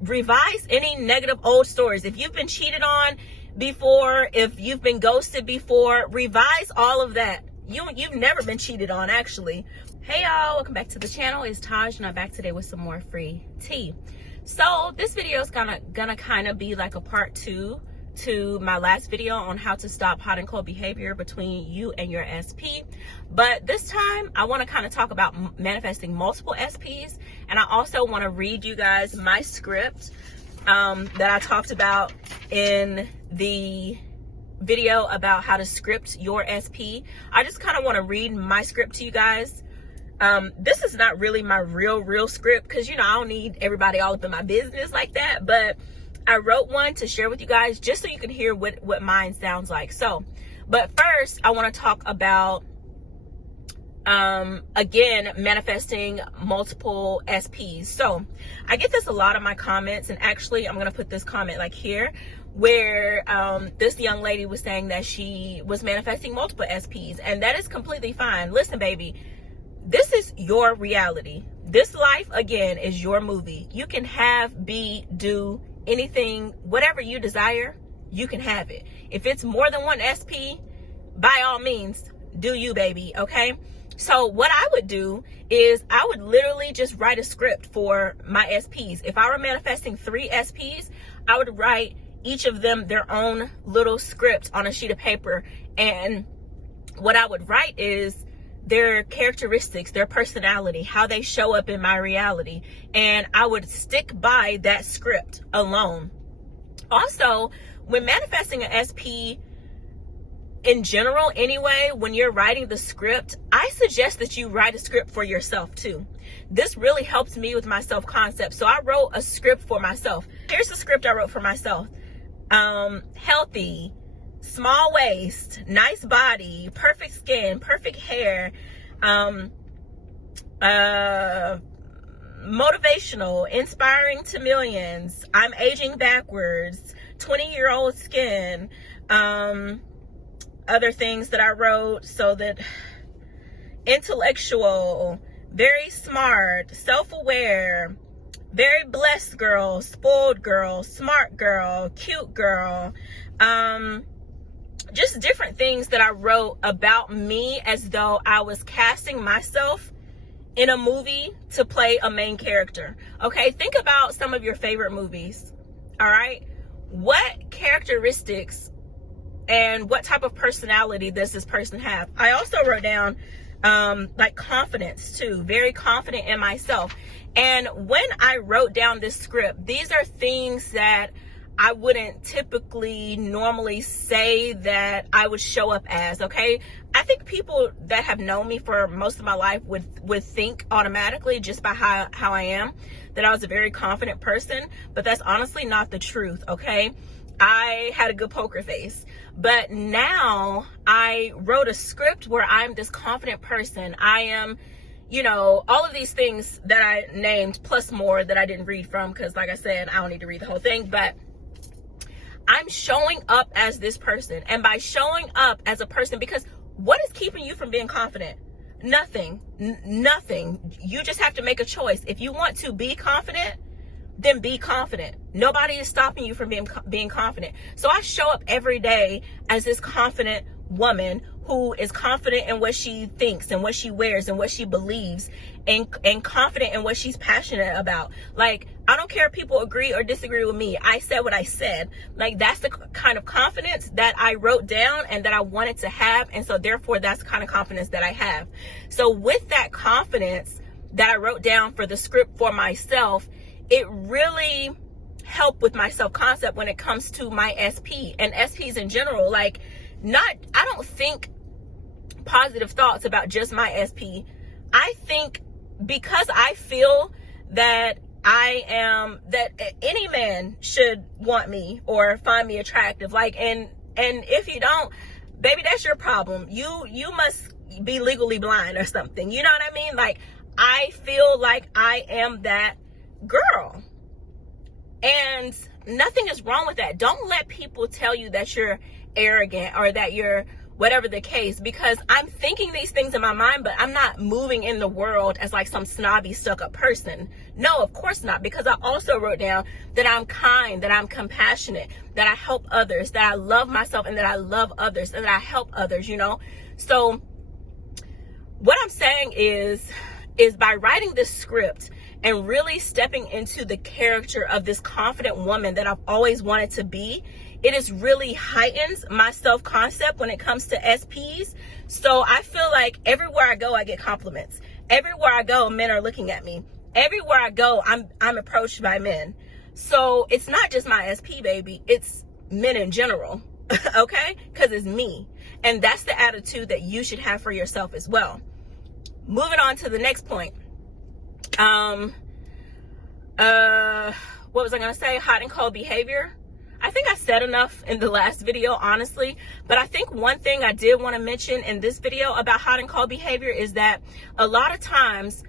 revise any negative old stories. If you've been cheated on before, if you've been ghosted before, revise all of that. You've never been cheated on, actually. Hey y'all, welcome back to the channel. It's Taj and I'm back today with some more free tea. So this video is gonna kind of be like a part 2 to my last video on how to stop hot and cold behavior between you and your SP. But this time I want to kind of talk about manifesting multiple SPs, and I also want to read you guys my script that I talked about in the video about how to script your SP. I just kind of want to read my script to you guys. This is not really my real script because, you know, I don't need everybody all up in my business like that, but I wrote one to share with you guys just so you can hear what mine sounds like. So, but first I want to talk about again, manifesting multiple SPs. So I get this a lot of my comments, and actually I'm gonna put this comment like here, where this young lady was saying that she was manifesting multiple SPs, and that is completely fine. Listen, baby, this is your reality. This life, again, is your movie. You can have, be, do anything, whatever you desire, you can have it. If it's more than one SP, by all means, do you, baby, okay? So what I would do is I would literally just write a script for my SPs. If I were manifesting 3 SPs, I would write each of them their own little script on a sheet of paper. And what I would write is their characteristics, their personality, how they show up in my reality. And I would stick by that script alone. Also, when manifesting an SP, in general anyway, when you're writing the script, I suggest that you write a script for yourself too. This really helps me with my self-concept. So I wrote a script for myself. Here's the script I wrote for myself. Healthy, small waist, nice body, perfect skin, perfect hair, motivational, inspiring to millions, I'm aging backwards, 20-year-old skin, other things that I wrote, so that intellectual, very smart, self-aware, very blessed girl, spoiled girl, smart girl, cute girl, just different things that I wrote about me as though I was casting myself in a movie to play a main character. Okay, think about some of your favorite movies. All right, what characteristics and what type of personality does this person have? I also wrote down like confidence too, very confident in myself. And when I wrote down this script, these are things that I wouldn't typically normally say that I would show up as, okay? I think people that have known me for most of my life would think automatically, just by how I am, that I was a very confident person, but that's honestly not the truth, okay? I had a good poker face, but now I wrote a script where I'm this confident person. I am, you know, all of these things that I named, plus more that I didn't read from, because like I said, I don't need to read the whole thing, but I'm showing up as this person. And by showing up as a person, because what is keeping you from being confident? Nothing. Nothing. You just have to make a choice. If you want to be confident, then be confident. Nobody is stopping you from being confident. So I show up every day as this confident woman who is confident in what she thinks and what she wears and what she believes, and confident in what she's passionate about. Like, I don't care if people agree or disagree with me. I said what I said. Like, that's the kind of confidence that I wrote down and that I wanted to have. And so therefore, that's the kind of confidence that I have. So with that confidence that I wrote down for the script for myself, it really helped with my self-concept when it comes to my SP and SPs in general. Like, I don't think positive thoughts about just my SP. I think because I feel that that any man should want me or find me attractive. Like, and if you don't, baby, that's your problem. You must be legally blind or something. You know what I mean? Like, I feel like I am that girl, and nothing is wrong with that. Don't let people tell you that you're arrogant or that you're whatever the case, because I'm thinking these things in my mind, but I'm not moving in the world as like some snobby, stuck-up person. No, of course not, because I also wrote down that I'm kind, that I'm compassionate, that I help others, that I love myself, and that I love others, and that I help others, you know? So what I'm saying is by writing this script and really stepping into the character of this confident woman that I've always wanted to be, it has really heightened my self-concept when it comes to SPs. So I feel like everywhere I go, I get compliments. Everywhere I go, men are looking at me. Everywhere I go, I'm approached by men. So it's not just my SP, baby. It's men in general, okay? Because it's me. And that's the attitude that you should have for yourself as well. Moving on to the next point. What was I going to say? Hot and cold behavior. I think I said enough in the last video, honestly, but I think one thing I did want to mention in this video about hot and cold behavior is that a lot of times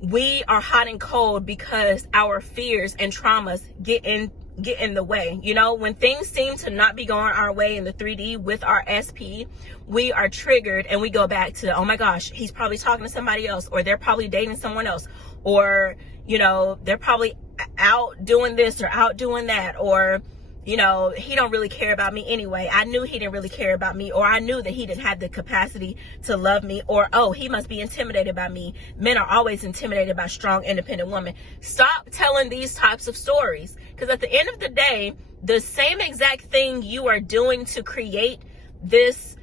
we are hot and cold because our fears and traumas get in the way. You know, when things seem to not be going our way in the 3D with our SP, we are triggered and we go back to, oh my gosh, he's probably talking to somebody else, or they're probably dating someone else, or, you know, they're probably out doing this or out doing that, or, you know, he don't really care about me anyway. I knew he didn't really care about me, or I knew that he didn't have the capacity to love me, or, oh, he must be intimidated by me. Men are always intimidated by strong, independent women. Stop telling these types of stories, because at the end of the day, the same exact thing you are doing to create this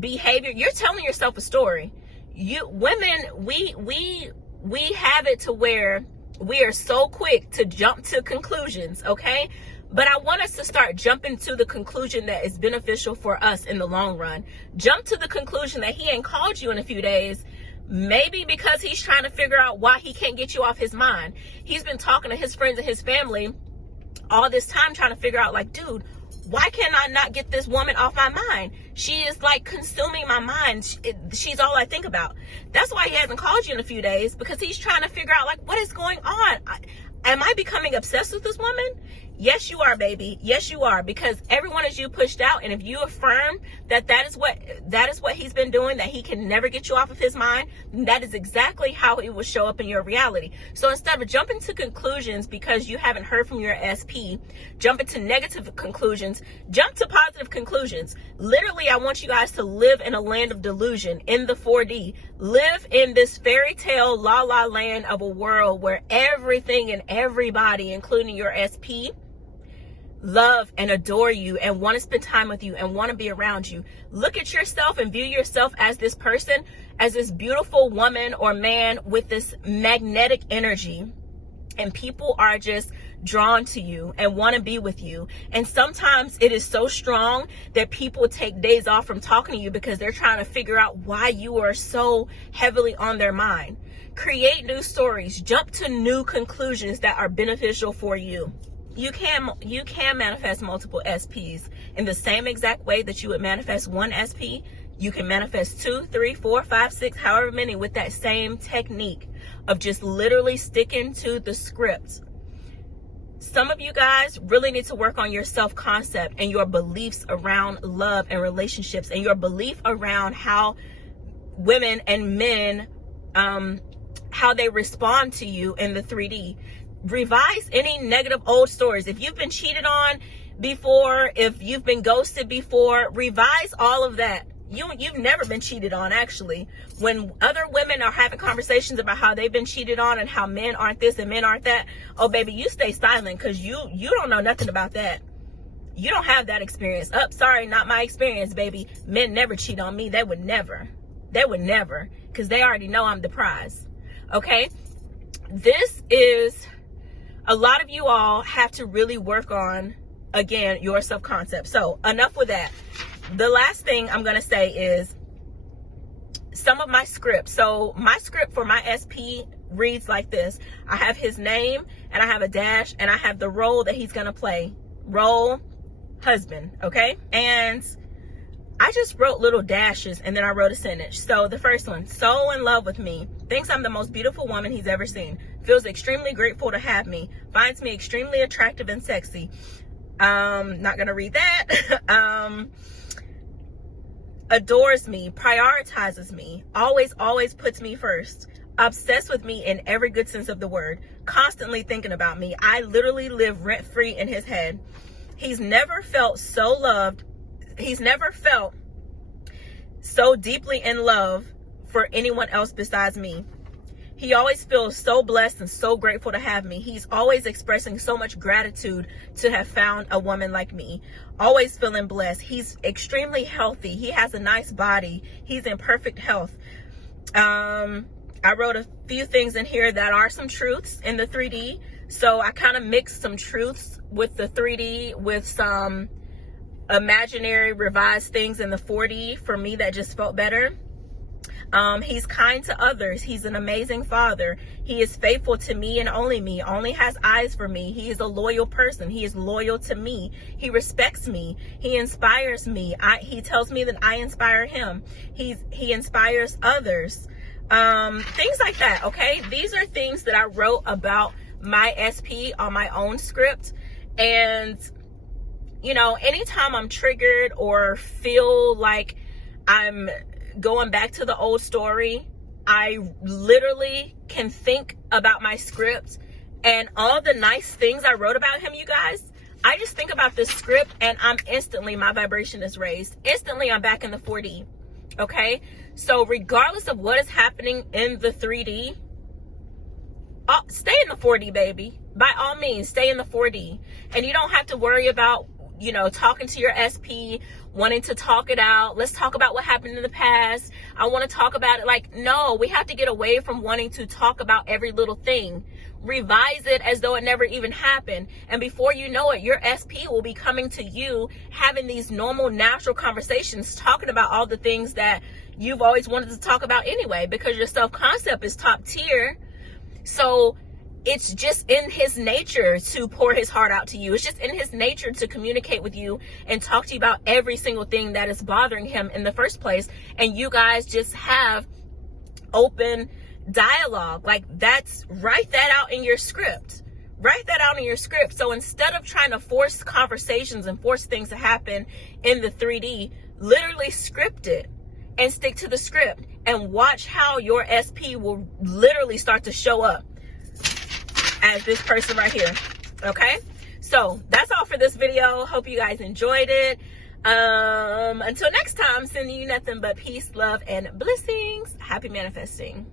behavior, you're telling yourself a story. You women, we have it to where we are so quick to jump to conclusions, okay? But I want us to start jumping to the conclusion that is beneficial for us in the long run. Jump to the conclusion that he ain't called you in a few days, maybe because he's trying to figure out why he can't get you off his mind. He's been talking to his friends and his family all this time trying to figure out, like, dude, why can I not get this woman off my mind? She is like consuming my mind. She's all I think about. That's why he hasn't called you in a few days, because he's trying to figure out, like, what is going on? Am I becoming obsessed with this woman? Yes, you are, baby. Yes, you are, because everyone is you pushed out. And if you affirm that that is what he's been doing, that he can never get you off of his mind, that is exactly how it will show up in your reality. So instead of jumping to conclusions because you haven't heard from your SP, jumping to negative conclusions, jump to positive conclusions. Literally, I want you guys to live in a land of delusion, in the 4D. Live in this fairy tale la la land of a world where everything and everybody, including your SP, love and adore you and want to spend time with you and want to be around you. Look at yourself and view yourself as this person, as this beautiful woman or man with this magnetic energy, and people are just drawn to you and want to be with you. And sometimes it is so strong that people take days off from talking to you because they're trying to figure out why you are so heavily on their mind. Create new stories, jump to new conclusions that are beneficial for you. You can manifest multiple SPs in the same exact way that you would manifest one SP. You can manifest 2, 3, 4, 5, 6, however many, with that same technique of just literally sticking to the script. Some of you guys really need to work on your self-concept and your beliefs around love and relationships, and your belief around how women and men, how they respond to you in the 3D. Revise any negative old stories. If you've been cheated on before, if you've been ghosted before, revise all of that. You've never been cheated on, actually. When other women are having conversations about how they've been cheated on and how men aren't this and men aren't that, oh baby, you stay silent, because you don't know nothing about that. You don't have that experience. Sorry, not my experience, baby. Men never cheat on me. They would never, because they already know I'm the prize. Okay, this is, a lot of you all have to really work on, again, your self-concept. So enough with that. The last thing I'm going to say is some of my script. So my script for my SP reads like this. I have his name, and I have a dash, and I have the role that he's going to play. Role, husband, okay? And I just wrote little dashes, and then I wrote a sentence. So the first one, so in love with me, thinks I'm the most beautiful woman he's ever seen, feels extremely grateful to have me, finds me extremely attractive and sexy. Not gonna read that. adores me, prioritizes me, always puts me first, obsessed with me in every good sense of the word, constantly thinking about me. I literally live rent-free in his head. He's never felt so loved. He's never felt so deeply in love for anyone else besides me. He always feels so blessed and so grateful to have me. He's always expressing so much gratitude to have found a woman like me. Always feeling blessed. He's extremely healthy. He has a nice body. He's in perfect health. I wrote a few things in here that are some truths in the 3D. So I kind of mixed some truths with the 3D with some imaginary revised things in the 4D for me that just felt better. He's kind to others. He's an amazing father. He is faithful to me and only has eyes for me. He is a loyal person. He is loyal to me. He respects me. He inspires me. He tells me that I inspire him. He inspires others. Things like that. Okay. These are things that I wrote about my SP on my own script. And, you know, anytime I'm triggered or feel like I'm going back to the old story, I literally can think about my script and all the nice things I wrote about him, you guys. I just think about this script and my vibration is raised. Instantly, I'm back in the 4D. Okay. So regardless of what is happening in the 3D, stay in the 4D, baby. By all means, stay in the 4D. And you don't have to worry about, you know, talking to your SP, wanting to talk it out. Let's talk about what happened in the past. I want to talk about it. Like, no, we have to get away from wanting to talk about every little thing. Revise it as though it never even happened. And before you know it, your SP will be coming to you, having these normal, natural conversations, talking about all the things that you've always wanted to talk about anyway, because your self-concept is top tier. So it's just in his nature to pour his heart out to you. It's just in his nature to communicate with you and talk to you about every single thing that is bothering him in the first place. And you guys just have open dialogue. Like, write that out in your script. Write that out in your script. So instead of trying to force conversations and force things to happen in the 3D, literally script it and stick to the script and watch how your SP will literally start to show up as this person right here. Okay, so that's all for this video. Hope you guys enjoyed it. Until next time, sending you nothing but peace, love, and blessings. Happy manifesting.